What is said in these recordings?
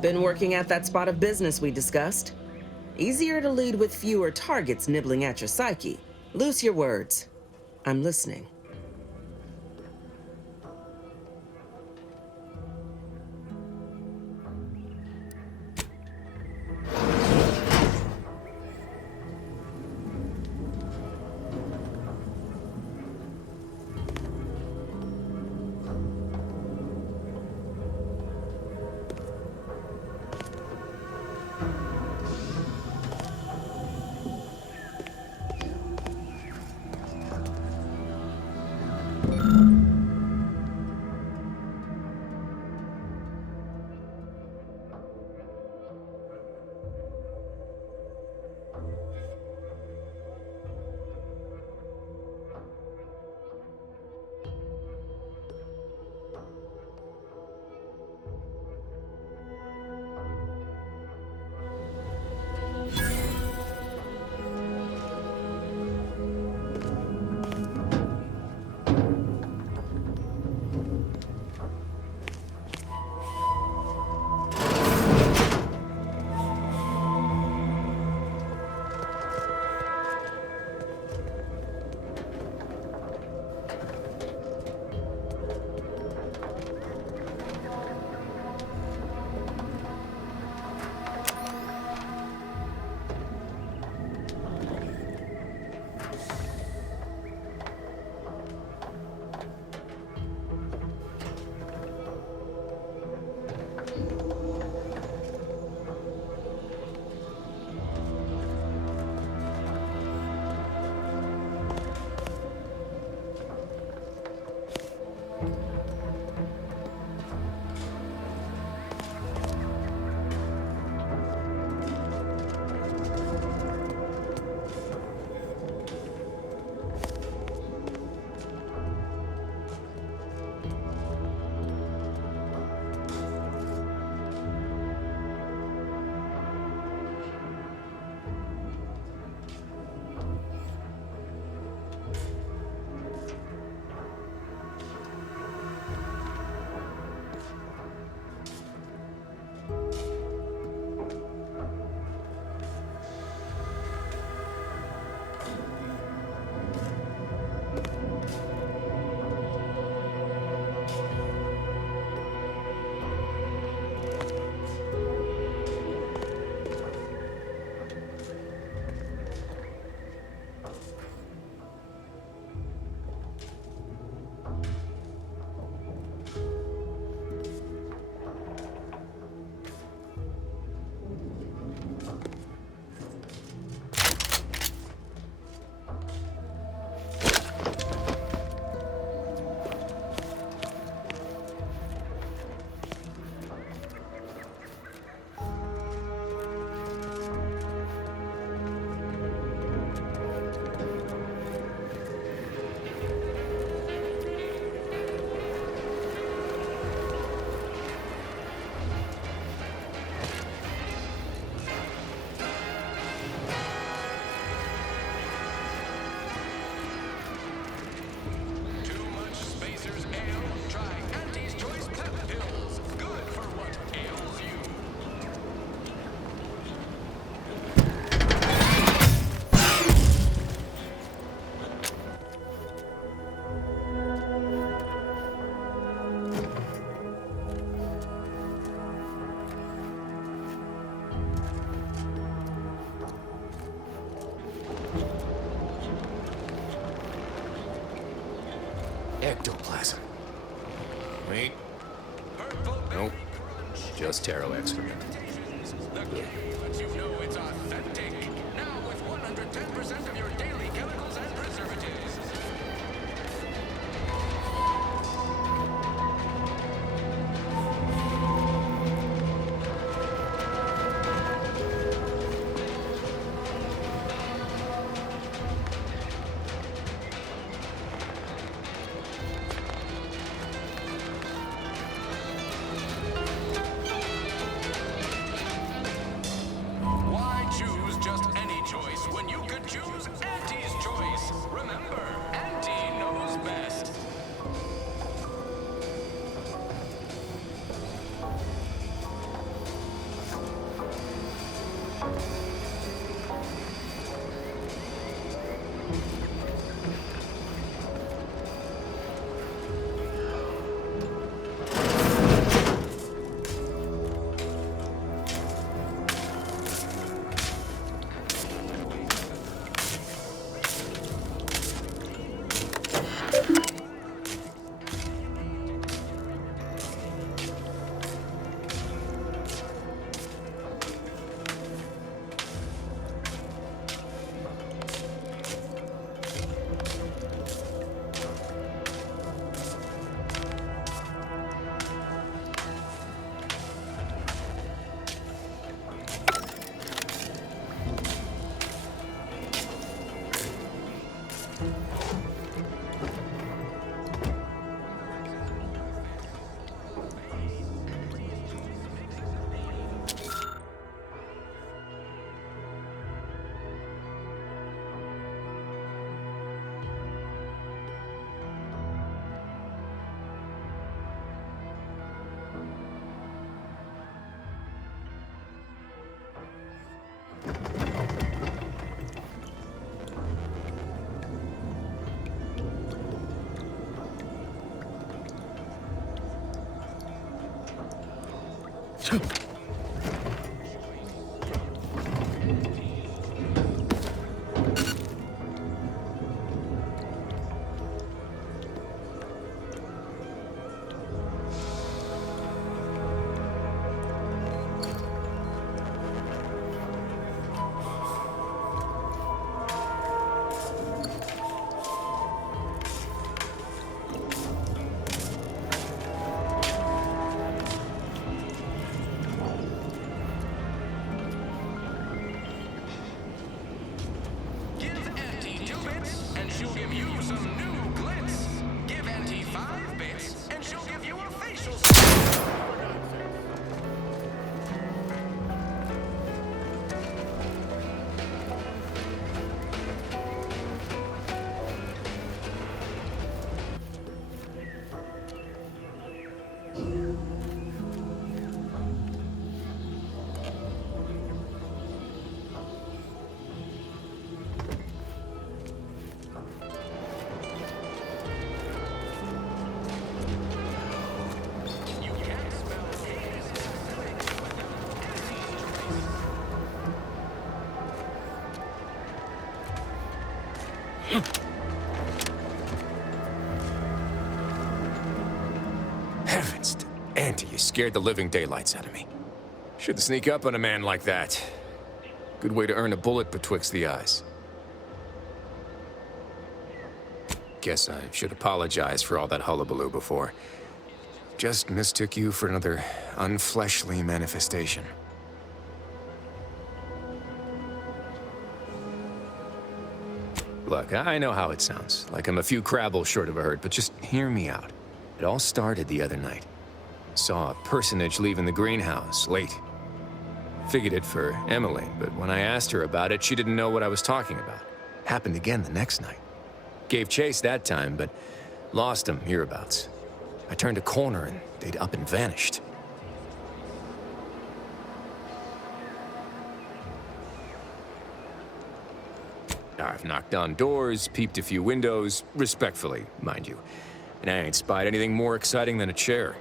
Been working at that spot of business we discussed? Easier to lead with fewer targets nibbling at your psyche. Loose your words. I'm listening. Ectoplasm. Wait. Nope. Just taro excrement. Good. Lets you know it's authentic. Now with 110% of your daily chemicals and preservatives. Give Auntie 2 bits, and she'll give you some new glitz. Give Auntie 5 bits, and she'll give you a facial. Heavens, Auntie, you scared the living daylights out of me. Shouldn't sneak up on a man like that. Good way to earn a bullet betwixt the eyes. Guess I should apologize for all that hullabaloo before. Just mistook you for another unfleshly manifestation. Look, I know how it sounds, like I'm a few crabbles short of a hurt, but just hear me out. It all started the other night. Saw a personage leaving the greenhouse, late. Figured it for Emily, but when I asked her about it, she didn't know what I was talking about. Happened again the next night. Gave chase that time, but lost him hereabouts. I turned a corner and they'd up and vanished. I've knocked on doors, peeped a few windows, respectfully, mind you. And I ain't spied anything more exciting than a chair.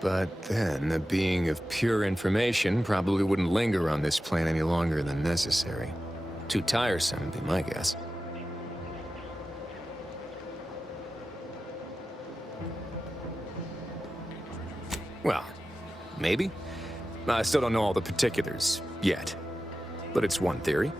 But then, a being of pure information probably wouldn't linger on this plane any longer than necessary. Too tiresome, would be my guess. Well, maybe. I still don't know all the particulars yet. But it's one theory.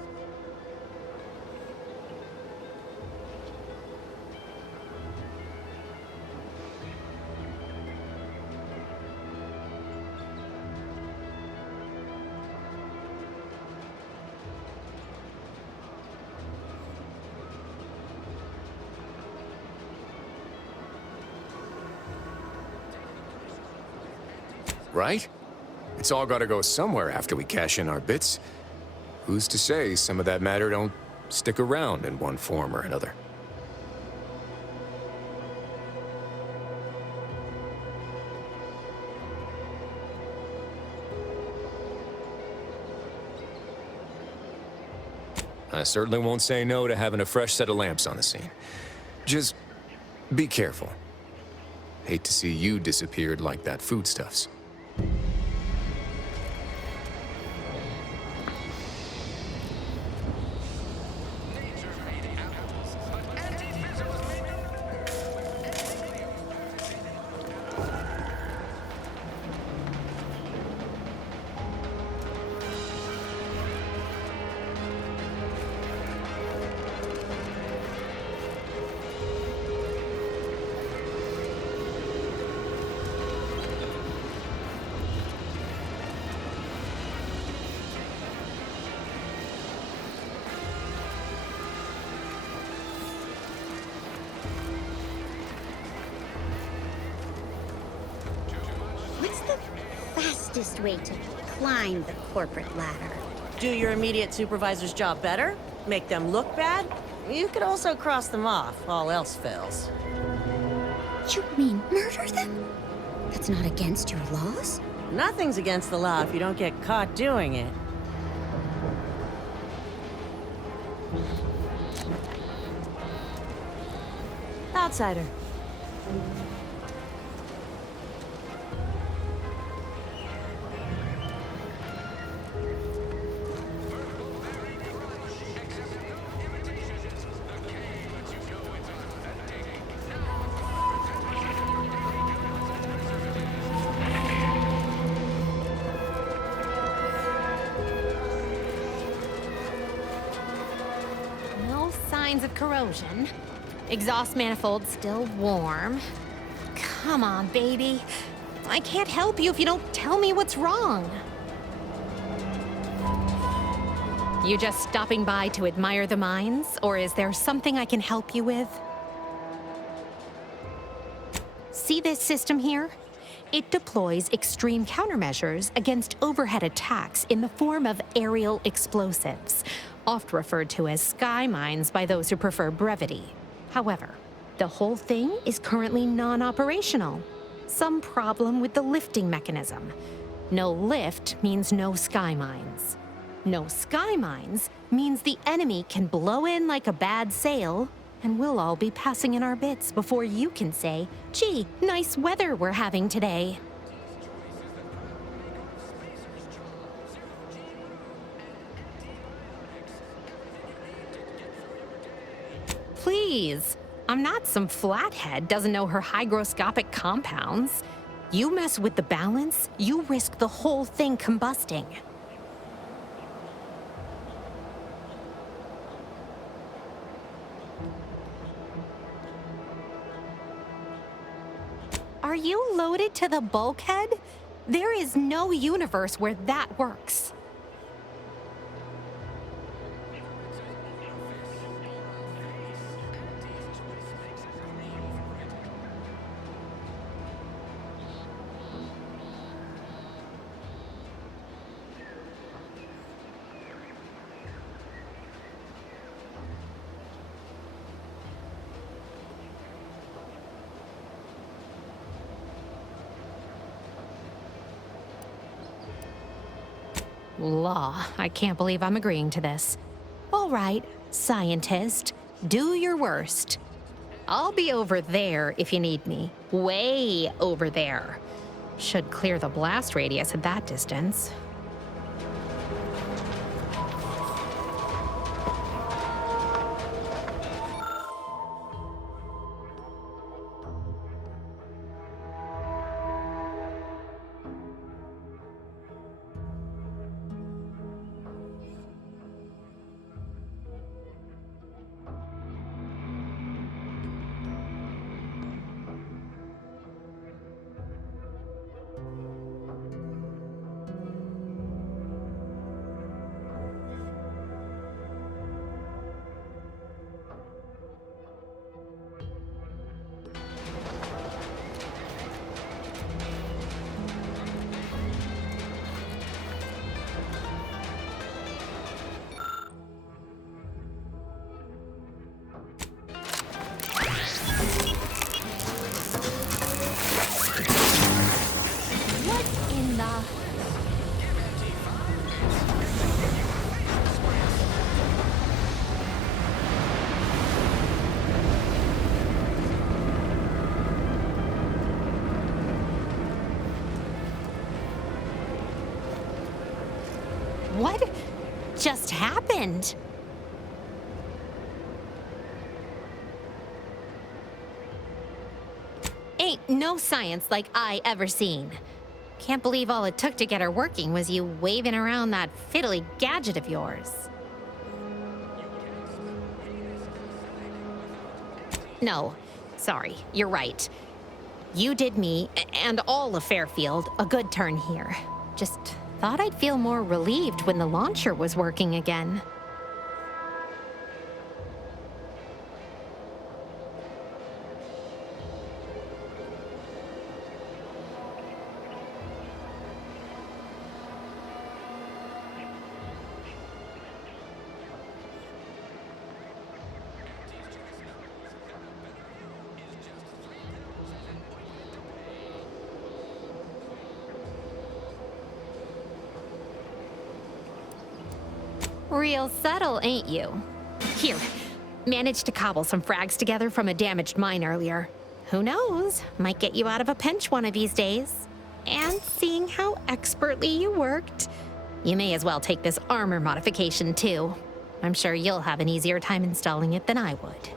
Right? It's all gotta go somewhere after we cash in our bits. Who's to say some of that matter don't stick around in one form or another? I certainly won't say no to having a fresh set of lamps on the scene. Just be careful. Hate to see you disappeared like that foodstuffs. What's the fastest way to climb the corporate ladder? Do your immediate supervisor's job better? Make them look bad? You could also cross them off, all else fails. You mean murder them? That's not against your laws? Nothing's against the law if you don't get caught doing it. Outsider. signs of corrosion. Exhaust manifold still warm. Come on, baby. I can't help you if you don't tell me what's wrong. You just stopping by to admire the mines, or is there something I can help you with? See this system here? It deploys extreme countermeasures against overhead attacks in the form of aerial explosives, oft referred to as sky mines by those who prefer brevity. However, the whole thing is currently non-operational. Some problem with the lifting mechanism. No lift means no sky mines. No sky mines means the enemy can blow in like a bad sail, and we'll all be passing in our bits before you can say, "Gee, nice weather we're having today." Please, I'm not some flathead doesn't know her hygroscopic compounds. You mess with the balance, you risk the whole thing combusting. Are you loaded to the bulkhead? There is no universe where that works. Law, I can't believe I'm agreeing to this. All right, scientist, do your worst. I'll be over there if you need me. Way over there. Should clear the blast radius at that distance. What just happened? Ain't no science like I ever seen. Can't believe all it took to get her working was you waving around that fiddly gadget of yours. No, sorry, you're right. You did me, and all of Fairfield, a good turn here. Just thought I'd feel more relieved when the launcher was working again. Real subtle, ain't you? Here, managed to cobble some frags together from a damaged mine earlier. Who knows? Might get you out of a pinch one of these days. And seeing how expertly you worked, you may as well take this armor modification too. I'm sure you'll have an easier time installing it than I would.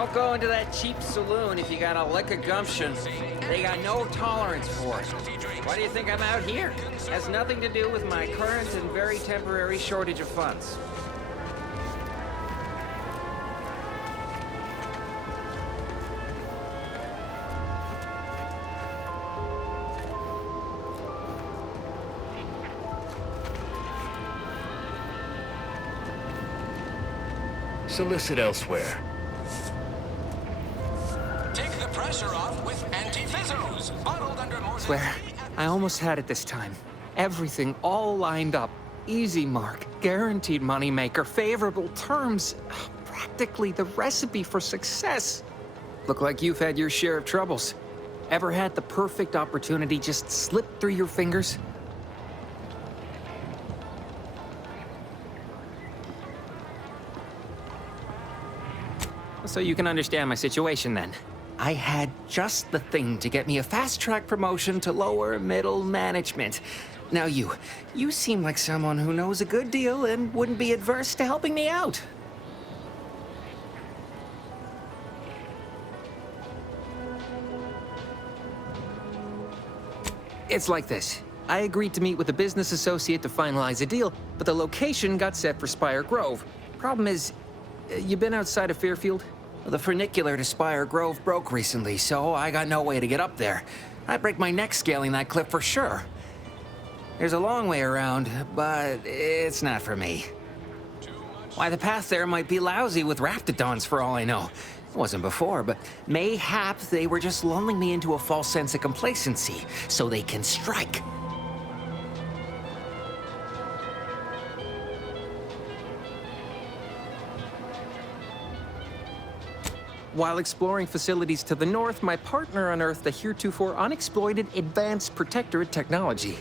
Don't go into that cheap saloon if you got a lick of gumption. They got no tolerance for it. Why do you think I'm out here? Has nothing to do with my current and very temporary shortage of funds. Solicit elsewhere. Take the pressure off with anti-fizzos, bottled under more than Swear, I almost had it this time. Everything all lined up. Easy mark, guaranteed moneymaker, favorable terms. Practically the recipe for success. Look like you've had your share of troubles. Ever had the perfect opportunity just slip through your fingers? So you can understand my situation then. I had just the thing to get me a fast-track promotion to lower middle management. Now you seem like someone who knows a good deal and wouldn't be adverse to helping me out. It's like this. I agreed to meet with a business associate to finalize a deal, but the location got set for Spire Grove. Problem is, you been outside of Fairfield? The funicular to Spire Grove broke recently, so I got no way to get up there. I'd break my neck scaling that cliff for sure. There's a long way around, but it's not for me. Why, the path there might be lousy with raptidons for all I know. It wasn't before, but mayhap they were just lulling me into a false sense of complacency so they can strike. While exploring facilities to the north, my partner unearthed a heretofore unexploited advanced protectorate technology.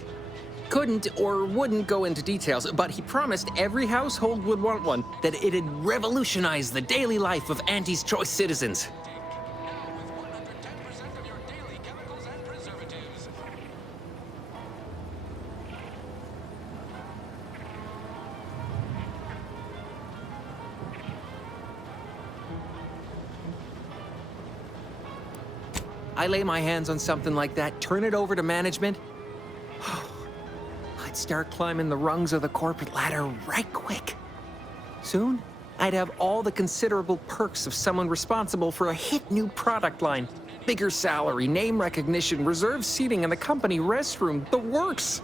Couldn't or wouldn't go into details, but he promised every household would want one, that it'd revolutionize the daily life of Auntie's Choice citizens. with 110% of your daily chemicals and preservatives. I lay my hands on something like that, turn it over to management. I'd start climbing the rungs of the corporate ladder right quick. Soon, I'd have all the considerable perks of someone responsible for a hit new product line. Bigger salary, name recognition, reserved seating in the company restroom, the works.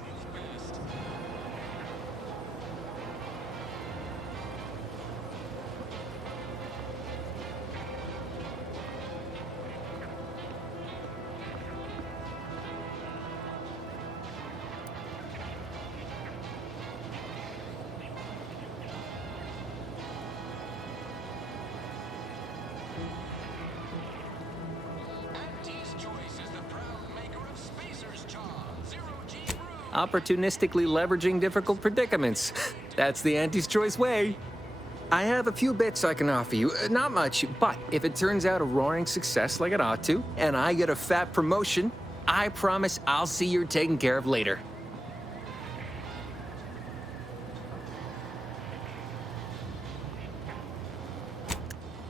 Auntie's Choice is the proud maker of Spacer's Jaw, Zero-G Brew. Opportunistically leveraging difficult predicaments. That's the Auntie's Choice way. I have a few bits I can offer you. Not much, but if it turns out a roaring success like it ought to, and I get a fat promotion, I promise I'll see you're taken care of later.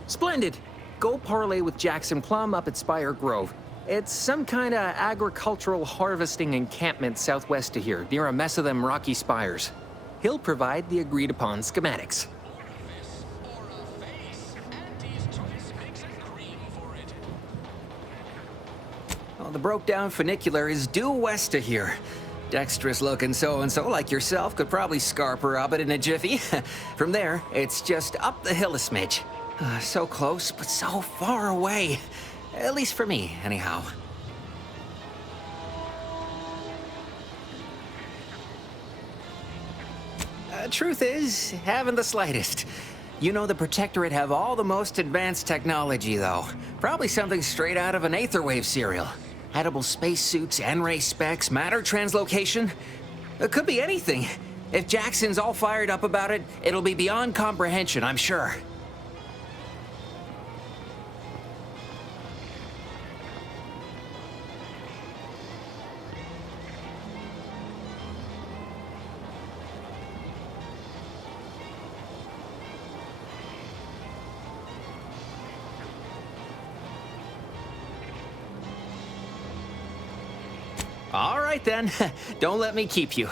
Splendid. Go parlay with Jackson Plum up at Spire Grove. It's some kind of agricultural harvesting encampment southwest of here, near a mess of them rocky spires. He'll provide the agreed-upon schematics. Orifice or a face, Auntie's Choice makes a cream for it. Well, the broke-down funicular is due west of here. Dexterous-looking so-and-so like yourself could probably scarp her up it in a jiffy. From there, it's just up the hill a smidge. So close, but so far away. At least for me, anyhow. Truth is, haven't the slightest. You know the Protectorate have all the most advanced technology, though. Probably something straight out of an Aetherwave serial. Edible spacesuits, N-ray specs, matter translocation. It could be anything. If Jackson's all fired up about it, it'll be beyond comprehension, I'm sure. All right then. Don't let me keep you.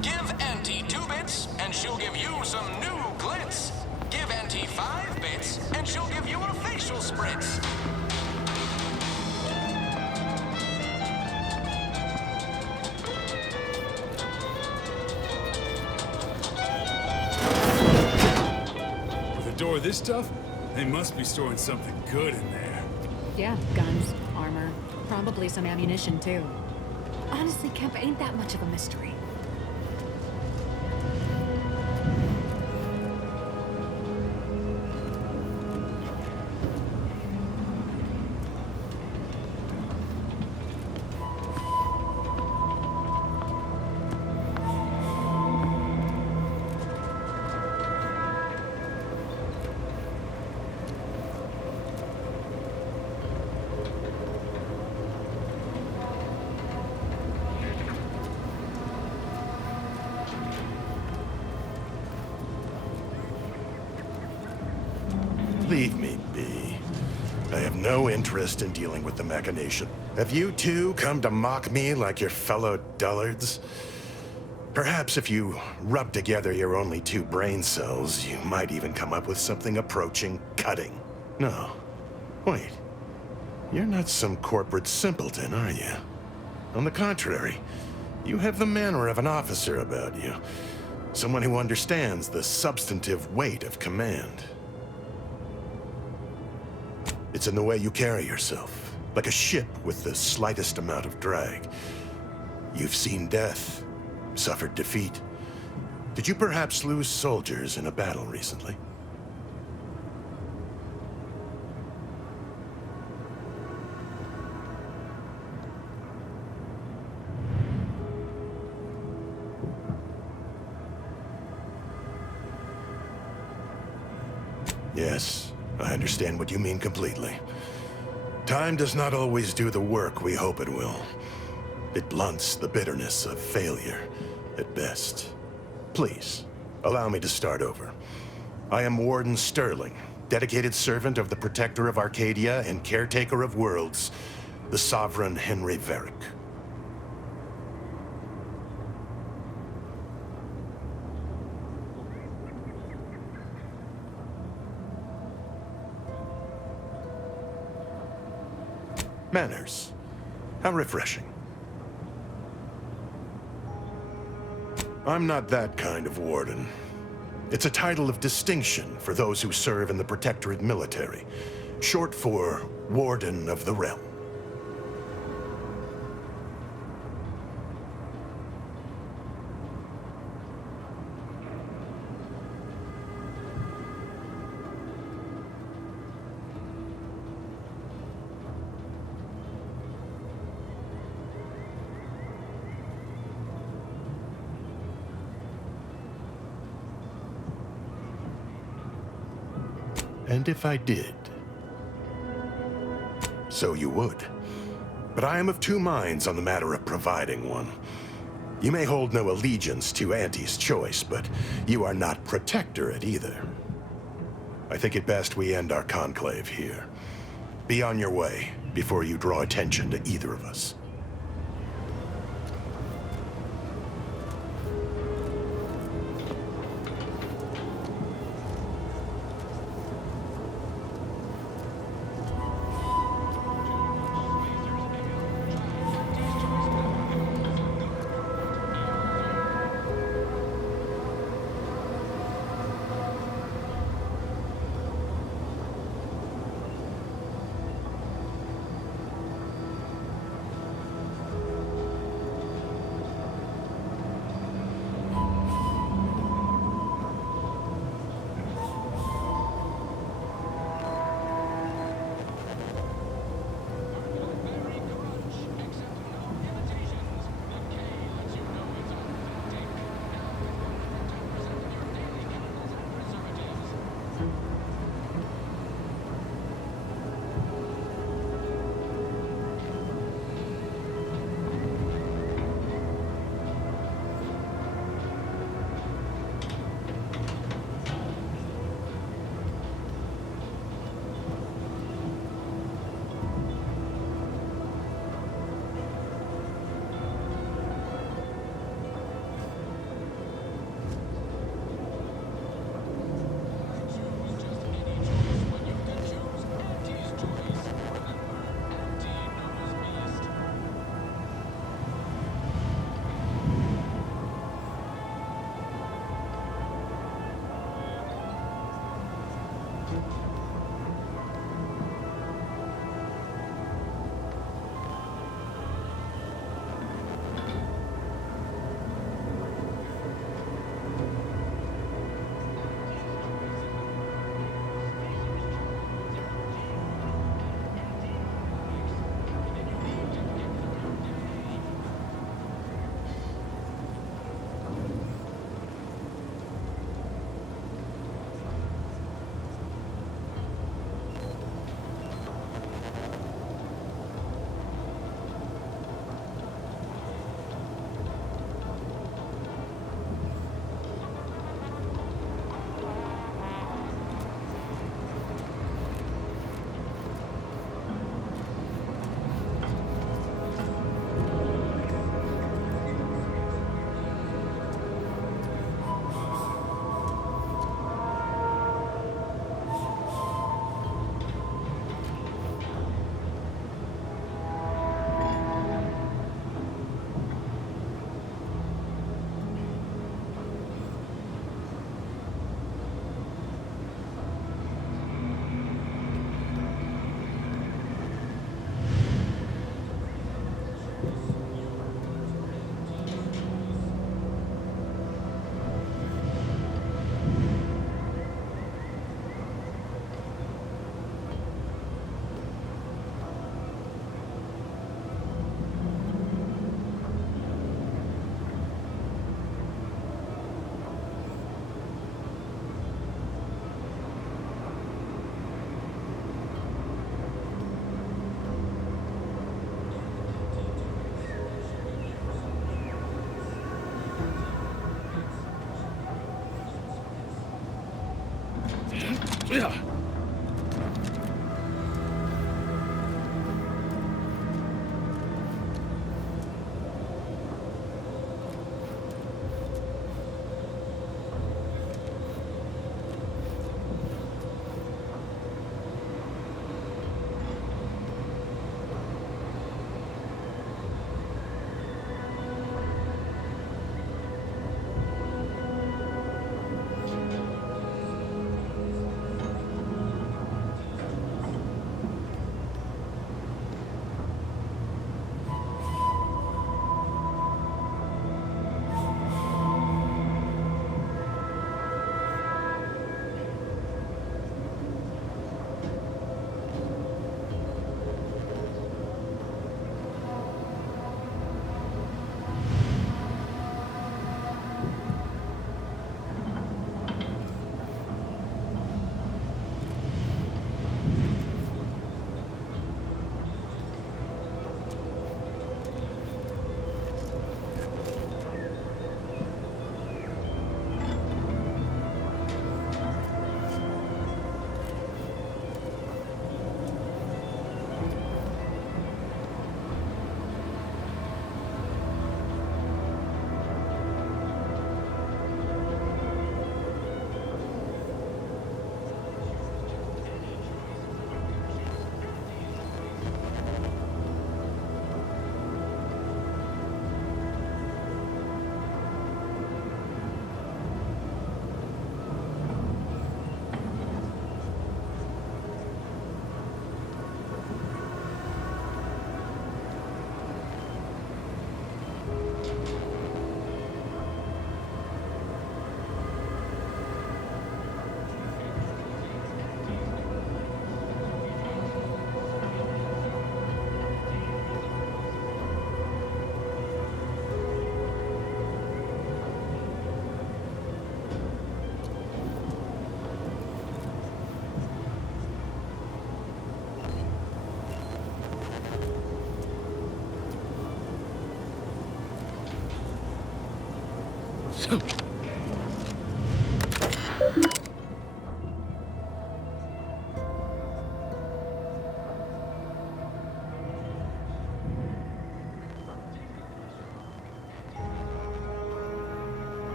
Give Auntie 2 bits, and she'll give you some new glitz. Give Auntie 5 bits, and she'll give you a facial spritz. With a door this tough, they must be storing something good in there. Yeah, guns, armor, probably some ammunition too. Honestly, Kemp ain't that much of a mystery. Leave me be. I have no interest in dealing with the machination. Have you two come to mock me like your fellow dullards? Perhaps if you rub together your only 2 brain cells, you might even come up with something approaching cutting. No. Wait. You're not some corporate simpleton, are you? On the contrary, you have the manner of an officer about you. Someone who understands the substantive weight of command. It's in the way you carry yourself, like a ship with the slightest amount of drag. You've seen death, suffered defeat. Did you perhaps lose soldiers in a battle recently? Yes, I understand what you mean completely. Time does not always do the work we hope it will. It blunts the bitterness of failure, at best. Please, allow me to start over. I am Warden Sterling, dedicated servant of the Protector of Arcadia and Caretaker of Worlds, the Sovereign Henry Varick. Manners. How refreshing. I'm not that kind of warden. It's a title of distinction for those who serve in the Protectorate military, short for Warden of the Realm. And if I did, so you would. But I am of 2 minds on the matter of providing one. You may hold no allegiance to Auntie's choice, but you are not Protectorate either. I think it best we end our conclave here. Be on your way before you draw attention to either of us.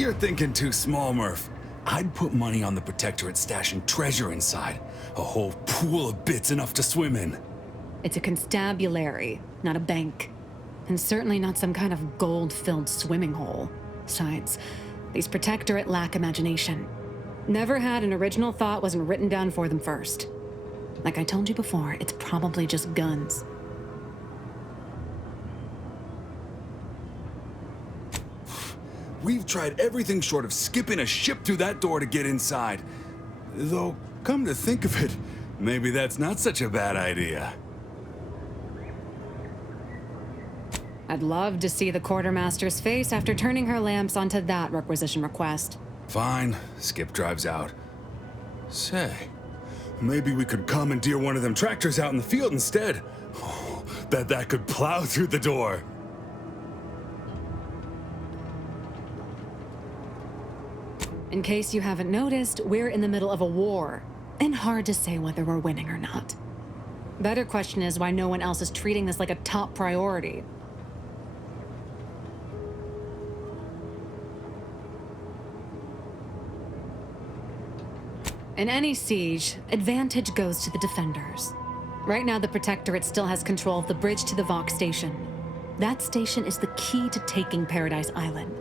You're thinking too small, Murph. I'd put money on the Protectorate stashing treasure inside. A whole pool of bits enough to swim in. It's a constabulary, not a bank. And certainly not some kind of gold-filled swimming hole. Besides, these Protectorate lack imagination. Never had an original thought wasn't written down for them first. Like I told you before, it's probably just guns. We've tried everything short of skipping a ship through that door to get inside. Though, come to think of it, maybe that's not such a bad idea. I'd love to see the quartermaster's face after turning her lamps onto that requisition request. Fine, Skip drives out. Say, maybe we could commandeer one of them tractors out in the field instead. Oh, bet that could plow through the door. In case you haven't noticed, we're in the middle of a war, and hard to say whether we're winning or not. Better question is why no one else is treating this like a top priority. In any siege, advantage goes to the defenders. Right now, the Protectorate still has control of the bridge to the Vox station. That station is the key to taking Paradise Island.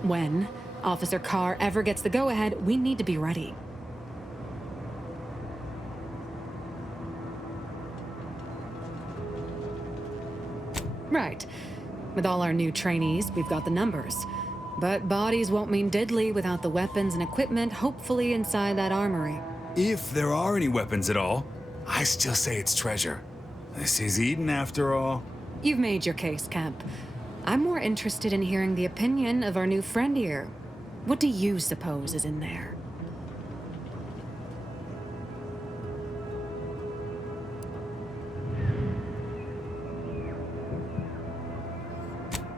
When Officer Carr ever gets the go-ahead, we need to be ready. Right. With all our new trainees, we've got the numbers. But bodies won't mean diddly without the weapons and equipment hopefully inside that armory. If there are any weapons at all, I still say it's treasure. This is Eden after all. You've made your case, Kemp. I'm more interested in hearing the opinion of our new friend here. What do you suppose is in there?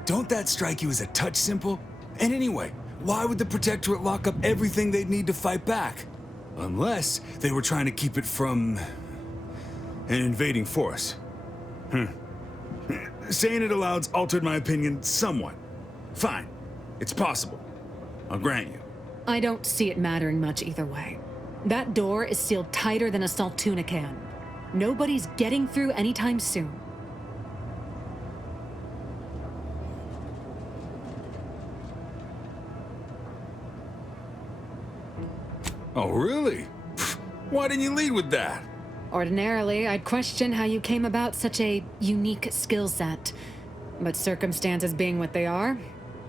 Don't that strike you as a touch simple? And anyway, why would the Protectorate lock up everything they'd need to fight back? Unless they were trying to keep it from an invading force. Saying it aloud's altered my opinion somewhat. Fine, it's possible. I'll grant you. I don't see it mattering much either way. That door is sealed tighter than a salt tuna can. Nobody's getting through anytime soon. Oh, really? Why didn't you lead with that? Ordinarily, I'd question how you came about such a unique skill set. But circumstances being what they are,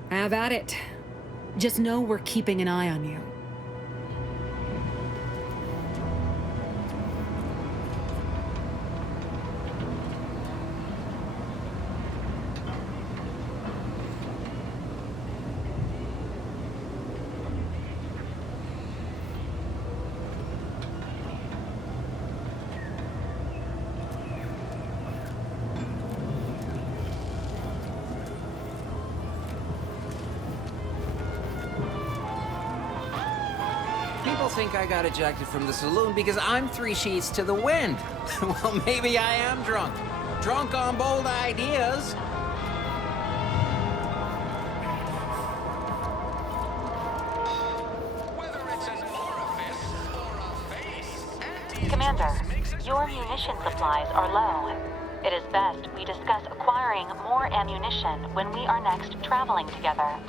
have at it. Just know we're keeping an eye on you. People think I got ejected from the saloon because I'm 3 sheets to the wind. Well, maybe I am drunk. Drunk on bold ideas. Commander, your munition supplies are low. It is best we discuss acquiring more ammunition when we are next traveling together.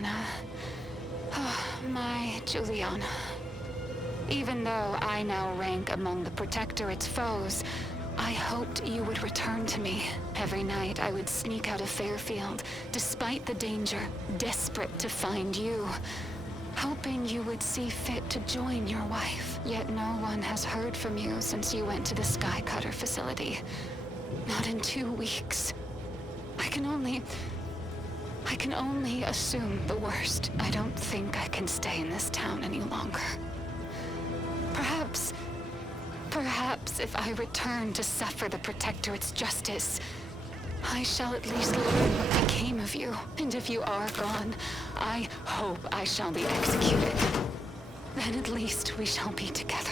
Juliana. Oh, my Juliana. Even though I now rank among the Protectorate's foes, I hoped you would return to me. Every night I would sneak out of Fairfield, despite the danger, desperate to find you. Hoping you would see fit to join your wife. Yet no one has heard from you since you went to the Skycutter facility. Not in 2 weeks. I can only assume the worst. I don't think I can stay in this town any longer. Perhaps if I return to suffer the Protectorate's justice, I shall at least learn what became of you. And if you are gone, I hope I shall be executed. Then at least we shall be together.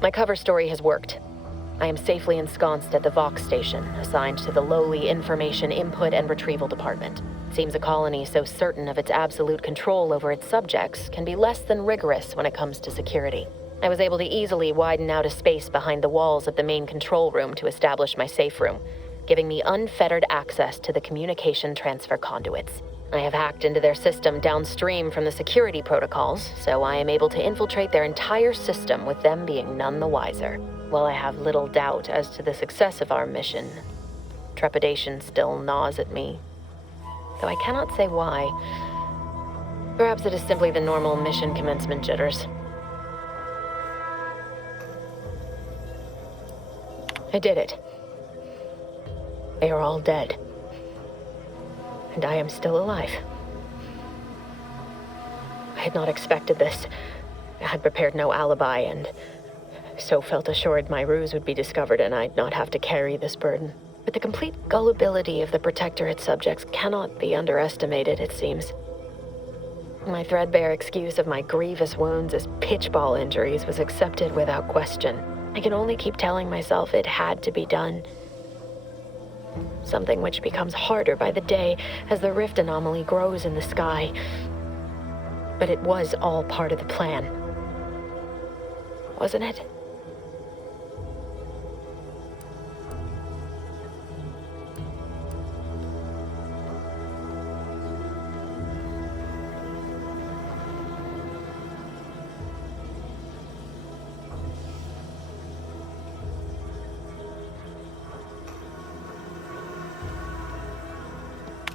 My cover story has worked. I am safely ensconced at the Vox station, assigned to the lowly Information Input and Retrieval Department. Seems a colony so certain of its absolute control over its subjects can be less than rigorous when it comes to security. I was able to easily widen out a space behind the walls of the main control room to establish my safe room, giving me unfettered access to the communication transfer conduits. I have hacked into their system downstream from the security protocols, so I am able to infiltrate their entire system with them being none the wiser. While I have little doubt as to the success of our mission, trepidation still gnaws at me. Though I cannot say why. Perhaps it is simply the normal mission commencement jitters. I did it. They are all dead. And I am still alive. I had not expected this. I had prepared no alibi, and so felt assured my ruse would be discovered and I'd not have to carry this burden. But the complete gullibility of the Protectorate subjects cannot be underestimated, it seems. My threadbare excuse of my grievous wounds as pitchball injuries was accepted without question. I can only keep telling myself it had to be done. Something which becomes harder by the day as the rift anomaly grows in the sky. But it was all part of the plan. Wasn't it?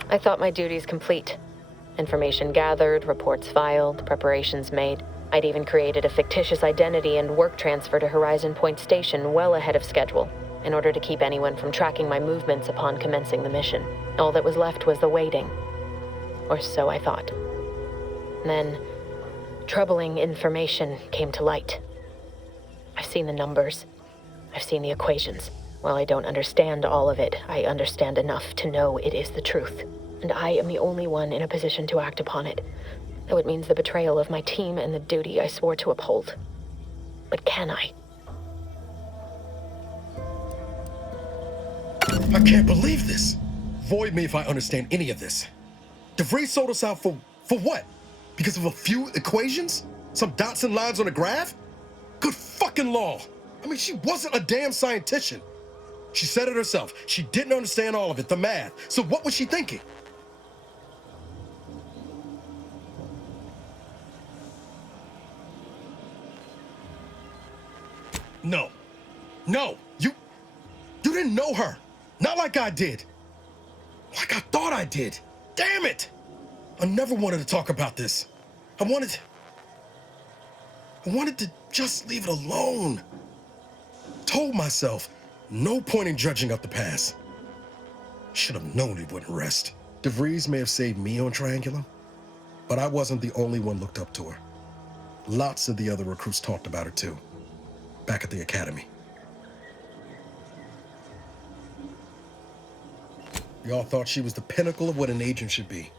I thought my duties complete. Information gathered, reports filed, preparations made. I'd even created a fictitious identity and work transfer to Horizon Point Station well ahead of schedule, in order to keep anyone from tracking my movements upon commencing the mission. All that was left was the waiting. Or so I thought. Then, troubling information came to light. I've seen the numbers. I've seen the equations. While I don't understand all of it, I understand enough to know it is the truth. And I am the only one in a position to act upon it, though it means the betrayal of my team and the duty I swore to uphold. But can I? I can't believe this. Void me if I understand any of this. DeVries sold us out for what? Because of a few equations? Some dots and lines on a graph? Good fucking law. I mean, she wasn't a damn scientist. She said it herself. She didn't understand all of it, the math. So what was she thinking? No. No. You didn't know her. Not like I did. Like I thought I did. Damn it! I never wanted to talk about this. I wanted to just leave it alone. Told myself, no point in dredging up the past. Should have known it wouldn't rest. DeVries may have saved me on Triangulum, but I wasn't the only one looked up to her. Lots of the other recruits talked about her too, back at the academy. Y'all thought she was the pinnacle of what an agent should be.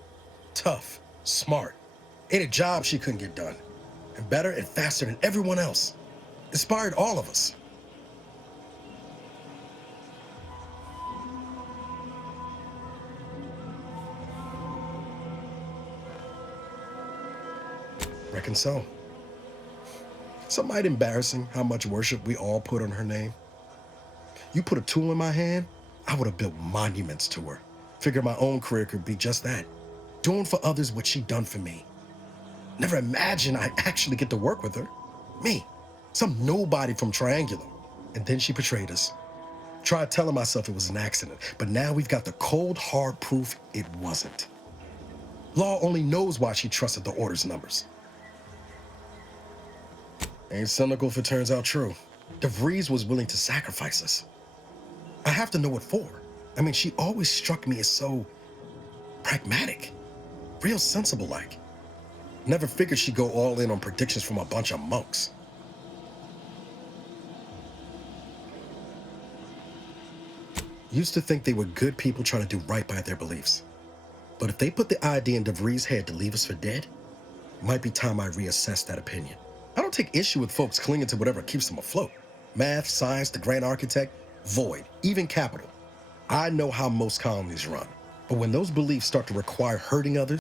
Tough, smart, any job she couldn't get done, and better and faster than everyone else. Inspired all of us. Reckon so. Some might embarrassing how much worship we all put on her name. You put a tool in my hand, I would have built monuments to her. Figured my own career could be just that. Doing for others what she done for me. Never imagined I'd actually get to work with her. Me, some nobody from Triangulum. And then she betrayed us. Tried telling myself it was an accident, but now we've got the cold, hard proof it wasn't. Law only knows why she trusted the Order's numbers. Ain't cynical if it turns out true. DeVries was willing to sacrifice us. I have to know what for. I mean, she always struck me as so pragmatic, real sensible-like. Never figured she'd go all in on predictions from a bunch of monks. Used to think they were good people trying to do right by their beliefs. But if they put the idea in DeVries' head to leave us for dead, Might be time I reassess that opinion. I don't take issue with folks clinging to whatever keeps them afloat. Math, science, the grand architect, void, even capital. I know how most colonies run. But when those beliefs start to require hurting others,